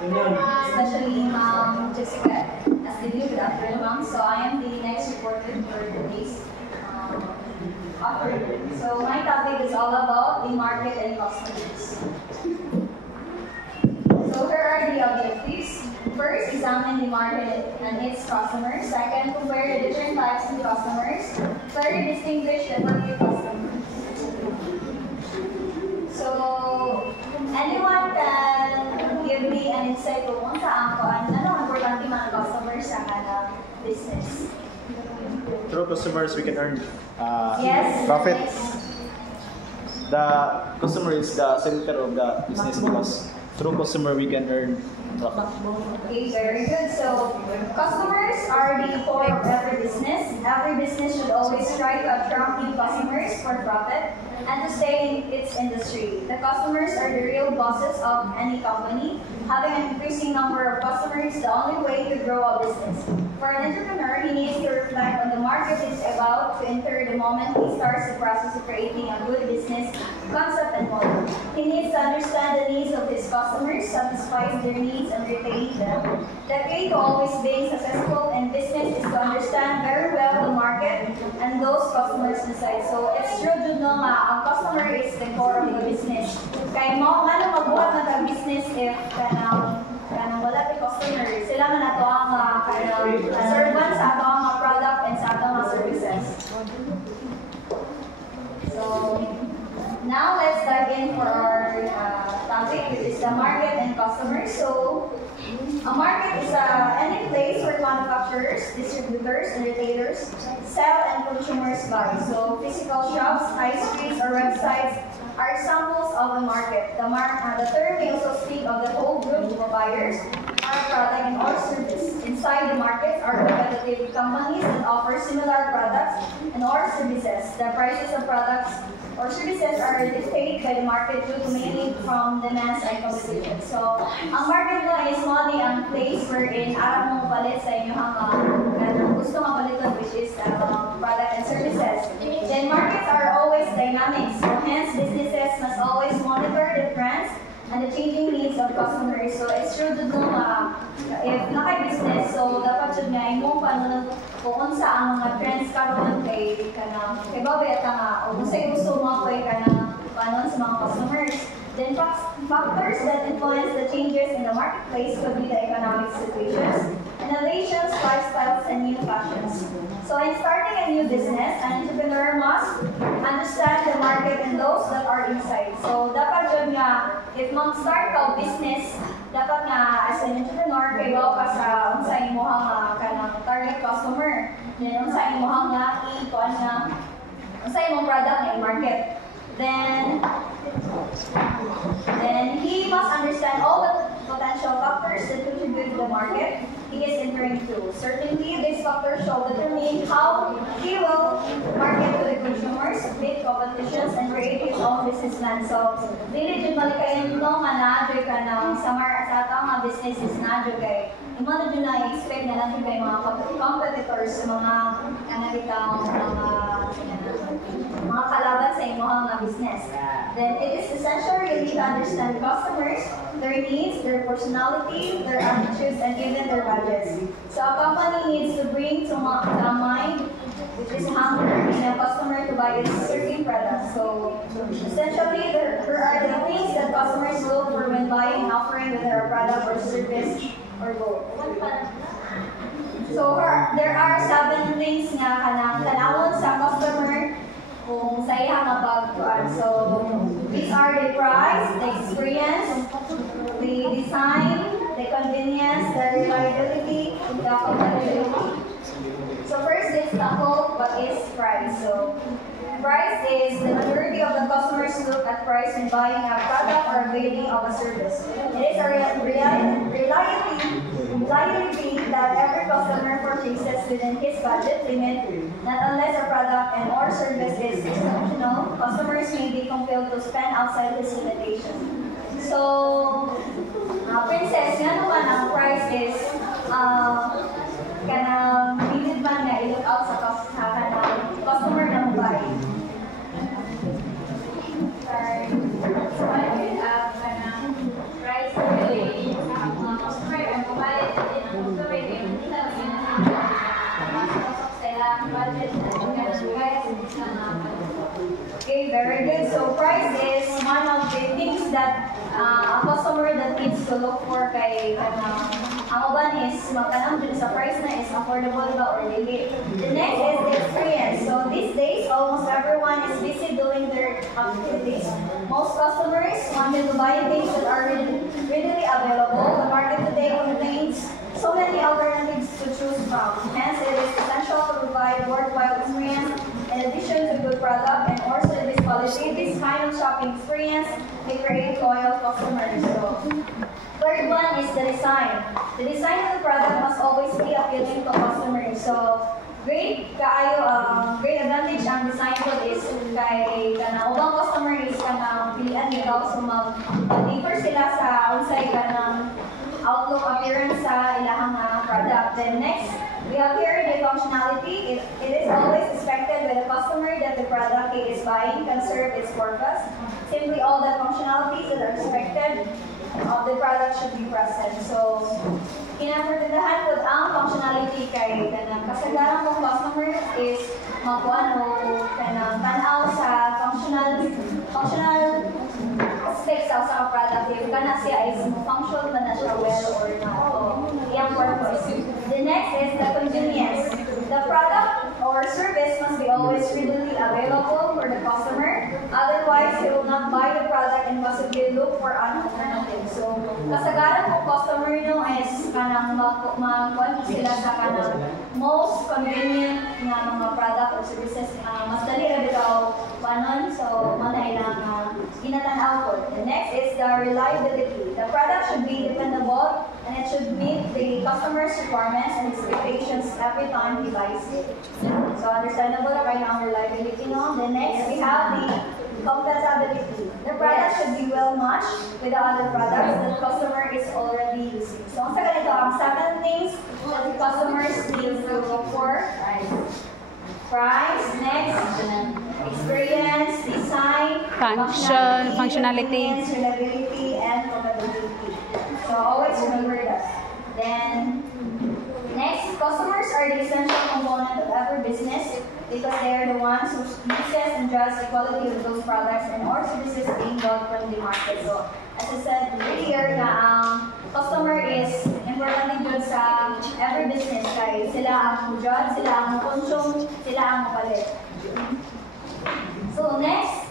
especially Ma'am Jessica as the new good afternoon, ma'am. So I am the next reporter for today's afternoon. So my topic is all about the market and customers. So here are the objectives. First, examine the market and its customers. Second, compare the different types of customers. Third, distinguish the perfect customer. So, anyone can give me an insight kung saan ano importante mga customers sa kada business. Through customers, we can earn Yes, profit. next. The customer is the center of the business because through customer we can earn profit. Okay, very good. So, customers are the core of every business. Every business should always try to attract new customers for profit and to stay in its industry. The customers are the real bosses of any company. Having an increasing number of customers is the only way to grow a business. For an entrepreneur, he needs to reflect on the market he's about to enter the moment he starts the process of creating a good business concept and model. He needs to understand the needs of his customers, satisfy their needs, and retain them. The key to always being successful in business is to understand very well the market and those customers inside. So it's true to know ang customer is the core of the business. Kaya mo nga magbuhat na tag business if kanang wala the customer, sila man ato ang servant sa ato ang product and sa ato ang services. So now let's dive in for our topic, which is the market and customers. So a market is any place where manufacturers, distributors, and retailers sell and consumers buy. So physical shops, high streets, or websites are examples of the market. The term may also speak of the whole group of buyers, our product or service. Inside the market are competitive companies that offer similar products and or services. The prices of products or services are dictated by the market due to mainly from demands and competition. So, ang market mo is money ang place wherein aram mo palit sa inyong gusto nga palitan, which is product and services. Then markets are always dynamic, so hence businesses must always monitor the trends and the changing needs of customers. So it's true to know if naka-business, so dapat yun nga imong paano kung sa ang mga trends karon kay babe at o kung sa'yo gusto mo kay paano sa mga customers. Then factors that influence the changes in the marketplace could be the economic situations, innovations, lifestyles, and new fashions. So in starting a new business, an entrepreneur must understand the market and those that are inside. So dapat yun nga, if mag-start ka business, dapat nga as an entrepreneur, kay ka sa unsay mo kanang target customer. Then unsay mo nga i-kuan nga unsay mo product in market. Then he must understand all the potential factors that contribute to the market he is entering to. Certainly, these factors shall determine how he will market to the consumers, meet competitions, and create his own business plan. So, dili jud malikayan no nga naadyo ka ng samar sa ato nga business is naadyo kay imo na jud na expect na natin kay mga competitors sa mga kanabitang mga kalaban sa imo nga business. Then it is essential really to understand customers, their needs, their personality, their attitudes, and even their budgets. So a company needs to bring to mind, which is hunger in a customer to buy its certain products. So essentially, there are the things that customers look for when buying, offering whether a product or service or both. So there are 7 things nga kanahanglan sa customer kung sa iya nga pagkuan. So these are the price, the experience, the design, the convenience, the reliability, the compatibility. So first, let's tackle what is price. So price is the majority of the customers look at price when buying a product or availing of a service. It is a reality that every customer purchases within his budget limit, not unless a product and or service is exceptional. Customers may be compelled to spend outside this limitation. So, Princess, nga naman ang price is kanang needed man nga i-look out sa kanang customer na mobile. Sorry. So, kanang price really look for kay ang uban is magkanang dun sa price na is affordable ba or dili. The next is the experience. So these days, almost everyone is busy doing their activities. Most customers wanted to buy things that are readily available. The market today contains so many alternatives to choose from. Hence, it is essential to provide worthwhile experience in addition to good product and or service quality. This kind of shopping experience may create loyal customers. So, third one is the design. The design of the product must always be appealing to customers. So, great advantage ang design ko is kay ubang customer is pilian nila so mag-differ sila sa unsay outlook appearance sa ilahang product. Then next, we have here the functionality. It is always expected by the customer that the product he is buying can serve its purpose. Simply all the functionalities that are expected of the product should be present. So, kinapertindahan po ang functionality kay kasagaran ng customer is magkuhan o tanaw sa functional aspects sa product. If kana siya is function ba na siya well or not o iyang purpose. The next is the convenience. The product or service must be always readily available for the customer. Otherwise, he will not buy the product and possibly look for an alternative. So, kasagaran ng customer nyo is kanang magkuhan sila sa kanang most convenient nga mga product or services. Mas dali na bitaw panon. So, manay lang ginatanaw po. The next is the reliability. The product should be dependable and it should meet the customer's requirements and expectations every time he buys it. So, understandable right now reliability. No? The next, we have the compatibility. The product should be well matched with the other products that the customer is already using. So, sa ganito, ang 7 things that the customers need to look for. Price, next, experience, design, functionality, reliability, and compatibility. So, always remember that. Then, next, customers are the essential component of every business because they are the ones who uses and judge the quality of those products and or services being bought from the market. So, as I said earlier, customer is important din sa every business kay sila ang judge, sila ang consume, sila ang palit. So, next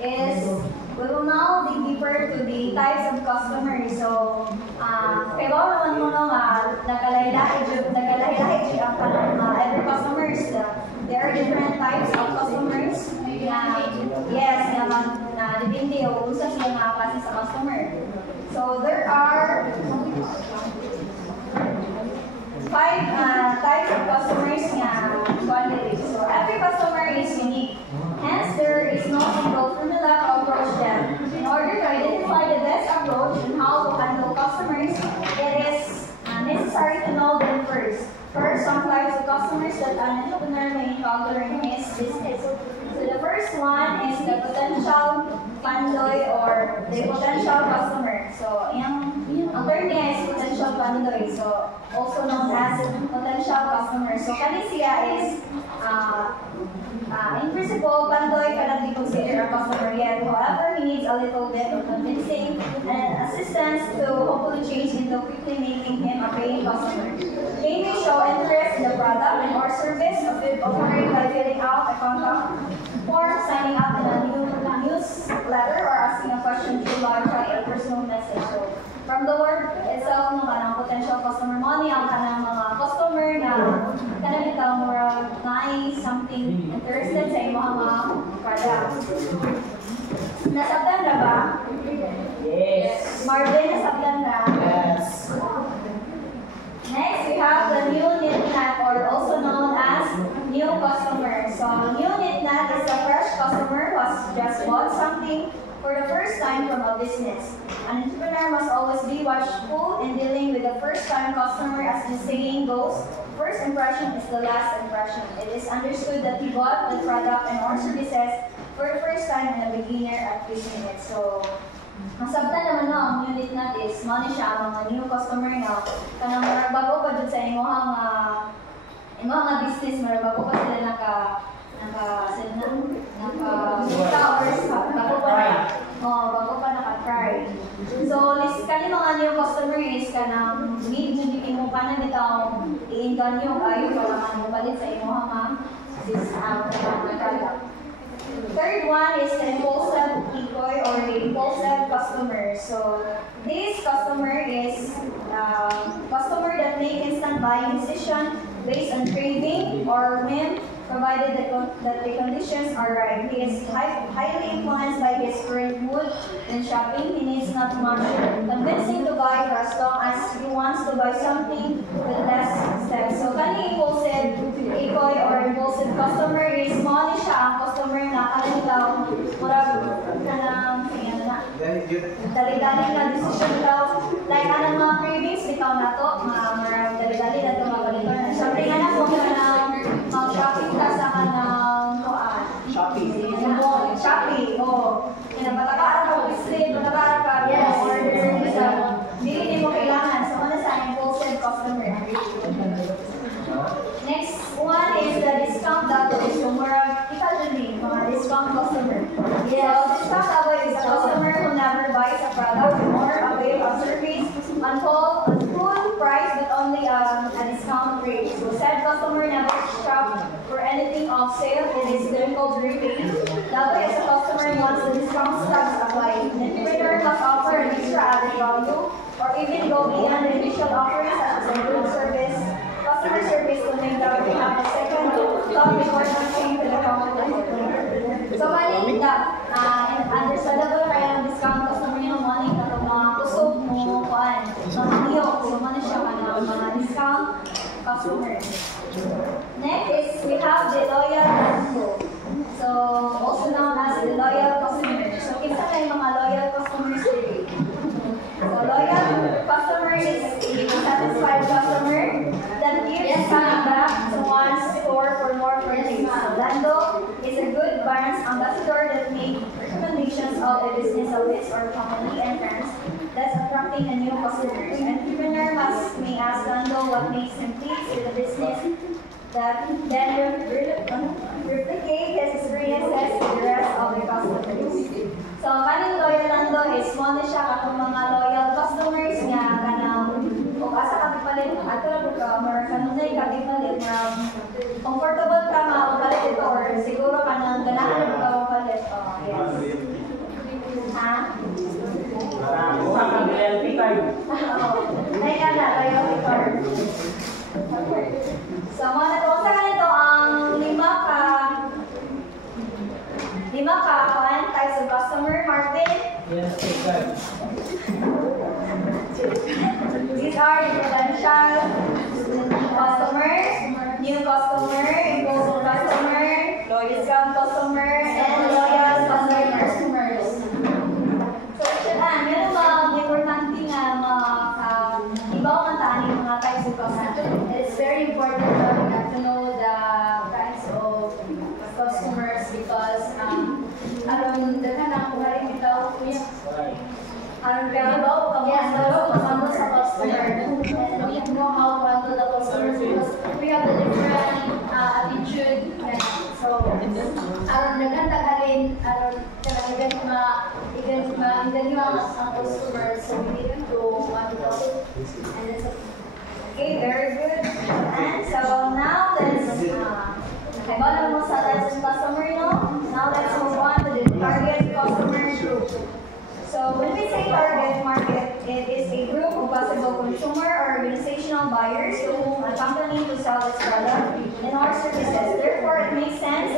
is we will now dig deeper to the types of customers. So, kaya ba naman mo nagkalahilahi ang every customers. There are different types of customers. Yes, depende o usa siya nga klase sa customer. So, there are 5 types of customers nga quantity. So, every customer is unique. Hence, there is no single formula to approach them. In order to identify the best approach and how to handle customers, it is necessary to know them first. First, some types of customers that an entrepreneur may encounter in his business. So the first one is the potential pandoy or the potential customer. So, ang term niya is potential pandoy. So, also known as potential customer. So, kani siya is in principle, pandoy cannot be considered a customer yet. However, he needs a little bit of convincing and assistance to hopefully change into quickly making him a paying customer. They may show interest in the product and or service offering by filling out a contact form, signing up in a newsletter, or asking a question through live chat or personal message. So, from the word itself, no kanang potential customer money, ang kanang mga customer na kanang itaw mura nice, something interested sa imo mga products. Nasabtan na ba? Yes. Marvin, nasabtan na? Yes. Next, we have the new NITNAT, or also known as new customer. So, new NITNAT is a fresh customer who has just bought something for the first time from a business. An entrepreneur must always be watchful in dealing with the first-time customer, as the saying goes, first impression is the last impression. It is understood that he bought the product and or services for the first time and a beginner at using it. So, ang sabta naman no, ang unit natin is money siya ang mga new customer na kanang marag bago pa dyan sa imuhang business, marag bago pa sila naka or bago pa bago pa naka-try. So, kani mga new customer is kanang hindi mo pa na nitong i-inganyo kayo para man mabalit sa imo ha. This product. Third one is the impulsive decoy or the impulsive customer. So, this customer is customer that make instant buying decision based on craving or whim, provided that the conditions are right. He is highly influenced by his current mood in shopping. He needs not much convincing to buy for as long as he wants to buy something with less steps. So, kani impulsive decoy or impulsive customer is mo ni siya ang customer na kanang murag kanang dali-dali na decision daw. Like anong mga cravings bitaw na to, murag dali-dali na to mabalito. Siyempre nga na kung mag-shopping ka sa kanang Shopee. Shopee, oo. Pataka mo, split, pataka ka, order, hindi mo kailangan. So, ano sa impulsive customer? Next one is the discount double. So, mga discount customer. Yes. So, discount double is a customer who never buys a product or avail a service on full price but only a discount rate. So, said customer never shop for anything off sale. It is difficult to repay. Double is a customer once the discount stocks apply. The distributor must offer an extra added value or even go beyond the initial offering such as a good service, customer service to make the have a second thought before switching to the counter. So, mali understandable kaya ang discount customer nyo money na mga kusog mo, mga niyok. So, mali siya mga discount customer. Next is we have the loyal customer. So, also known as the loyal customer. So, kinsa kayo mga loyal customers today? So, loyal customer is a satisfied customer that gives coming back to one's store for more purchase. So, Lando is a good brand ambassador that makes recommendations of the business of his or family and friends that's attracting a new customers. Entrepreneur may ask Lando what makes him pleased with the business that then replicate his experiences with the rest of the customers. So, kaning loyal Lando is mo na siya katong mga loyal customers nga kanang o asa ka palit ato ra ka more kanunay ka palit nga comfortable ka mapalit ito or siguro kanang ganahan ka mapalit. Oh, yes. Ha? Loyalty card. Ay ka na, loyalty card. Okay. So, mga ito, sa ganito, ang lima ka types of customer, Marvin. Yes, card. These are the potential customers, new customer, impulsive customer, discount customer, and loyal customers. So, meron mga importante nga ibaw man taan yung mga types of customers. It's very important to know the types of customers because aron daghan ang kuharin bitaw aron kaibaw kamano sa customer and we know how to handle the customers because we have the different attitude. So aron daghan tagalin aron talaga igan ang customers, so we need to handle and it's okay, very good. And so now let's kaibaw mo sa types of customer, no? Now let's move on to the target customer group. So when we say target market, it is a group of possible consumer or organizational buyers to whom a company to sell its product and or services. Therefore, it makes sense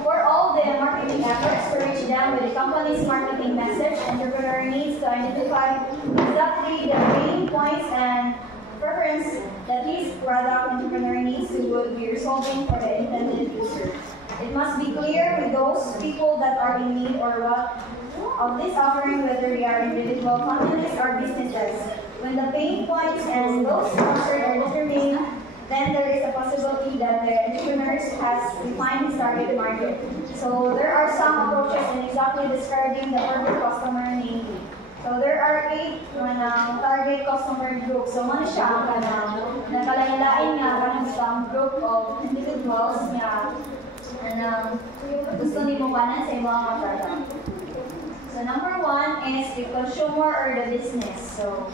for all the marketing efforts to reach them with the company's marketing message. Entrepreneur needs to identify exactly the pain points and preference that his product entrepreneur needs to be resolving for the intended user. It must be clear with those people that are in need or what of this offering, whether they are individual companies or businesses. When the pain points and those answered are determined, then there is a possibility that the entrepreneur has defined his target market. So there are some approaches in exactly describing the perfect customer need. So there are 8 target customer groups. So man siya ang nakalain nga kanang group of individuals nga gusto nimo kanan sa imong mga product. So So number one is the consumer or the business. So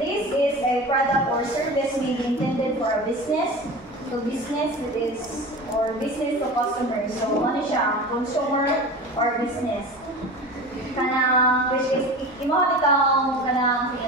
this is a product or service maybe intended for a business. So business it is or business to customer. So ano siya, consumer or business. Kanang which is imo bitaw kanang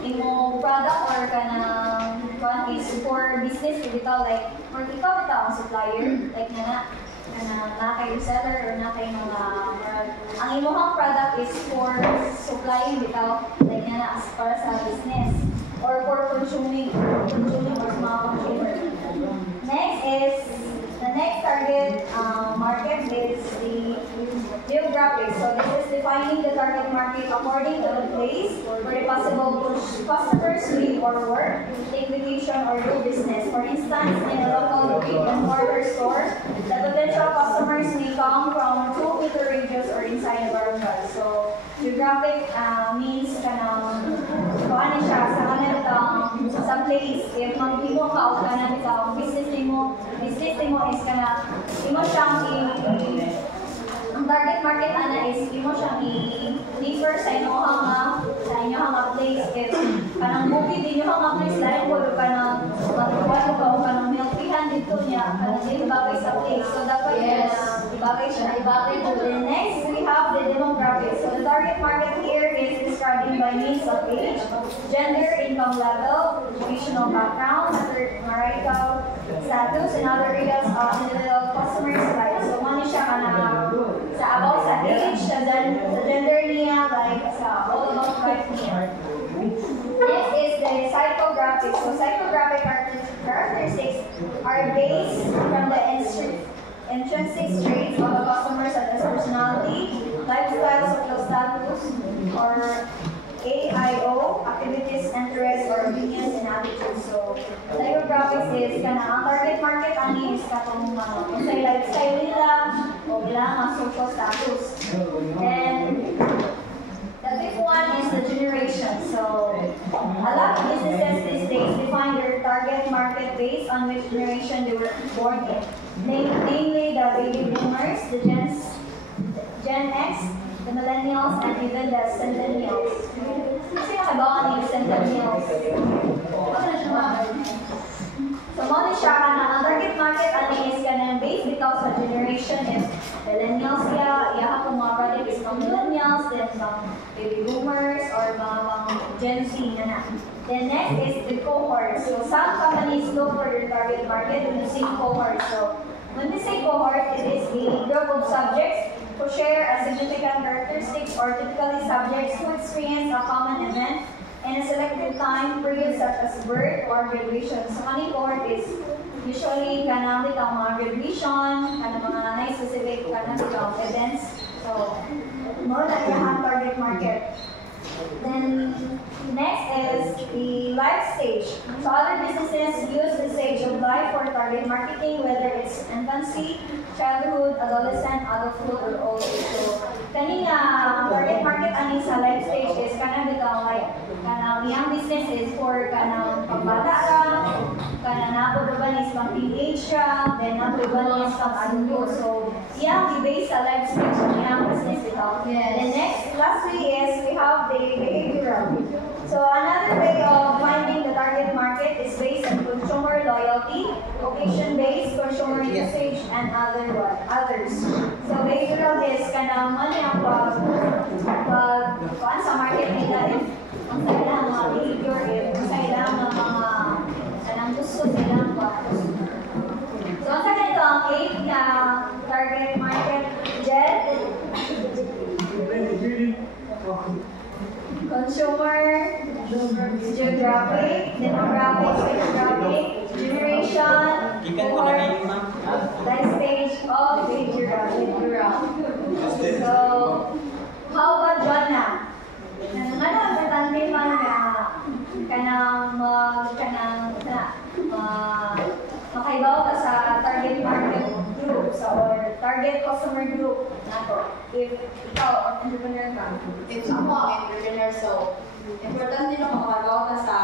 imo product or kanang one is for business bitaw like or ikaw bitaw ang supplier like na kay reseller or na kay mga ang imong product is for supplying bitaw like na para sa business or for consuming or mga consumer. Next is the next target market is the geographic. So this is defining the target market according to the place where the possible customers live or work, take vacation or do business. For instance, in a local brick and mortar store, the potential customers may come from 2 meter radius or inside a barangay. So geographic means kanang kuan siya sa kanang sa place if mag-imo ka o kanang bitaw business nimo is kana imo siyang ang target market ana is imo siyang i-refer sa inyong mga place if kanang bukid din yung mga place lain ko kanang magkuha ka o kanang milkihan dito niya kanang dito bagay sa place so dapat ibagay siya ibagay to the next we have the demographics. So the target market here is described by means of age, gender, income level, educational background, marital status, and other areas of individual customers' lives. So money siya sa about sa age, sa gender niya, like sa all about life niya. Next is the psychographics. So psychographic characteristics are based from the intrinsic traits of the customer such as personality, lifestyle, social status, or AIO, activities, interests, or opinions and attitudes. So, psychographics is ang target market ani is katong kung sa lifestyle nila o ilang social status. And the fifth one is the generation. So, a lot of businesses these days define their target market based on which generation they were born in. Namely, the baby boomers, the Gen X, the millennials, and even the centennials. Kasi nakabawa ni centennials. So, mo ni siya ang target market ani is kanang based because sa generation is millennials iya kung mga product is mga millennials, then some baby boomers or mga Gen Z na. Then next is the cohort. So some companies look for their target market using cohort. So when we say cohort, it is a group of subjects who share a significant characteristics or typically subjects who experience a common event in a selected time period such as birth or graduation. So kani cohort is usually kanang bitaw mga graduation, kanang mga specific kanang bitaw events. So mo na yung target market. Then next is the life stage. So other businesses use the stage of life for target marketing, whether it's infancy, childhood, adolescent, adulthood, or old age. So kanina target market ani sa life stage is kanang bitaw like kanang young business is for kanang pagbata ra, kanang napod ba is pang teenage ra, then napod ba is pang adult. So yeah, we base sa life stage ng young business bitaw. The next lastly is we have the behavioral. So another way of finding the target market is based on consumer loyalty, occasion-based consumer usage, and others. So behavioral is kanang man ang pag sa market nila if ang sa ilang mga behavior if sa ilang mga kanang gusto silang So ang sa ganito ang 8 na target market consumer, geographic, demographic, psychographic, generation, cohort, life stage of behavioral. So, how about Jonah? Ano importante man makaibaw ka sa target market group or target customer group nato. If ikaw entrepreneur ka, If ako ang entrepreneur, so importante na makagawa ka sa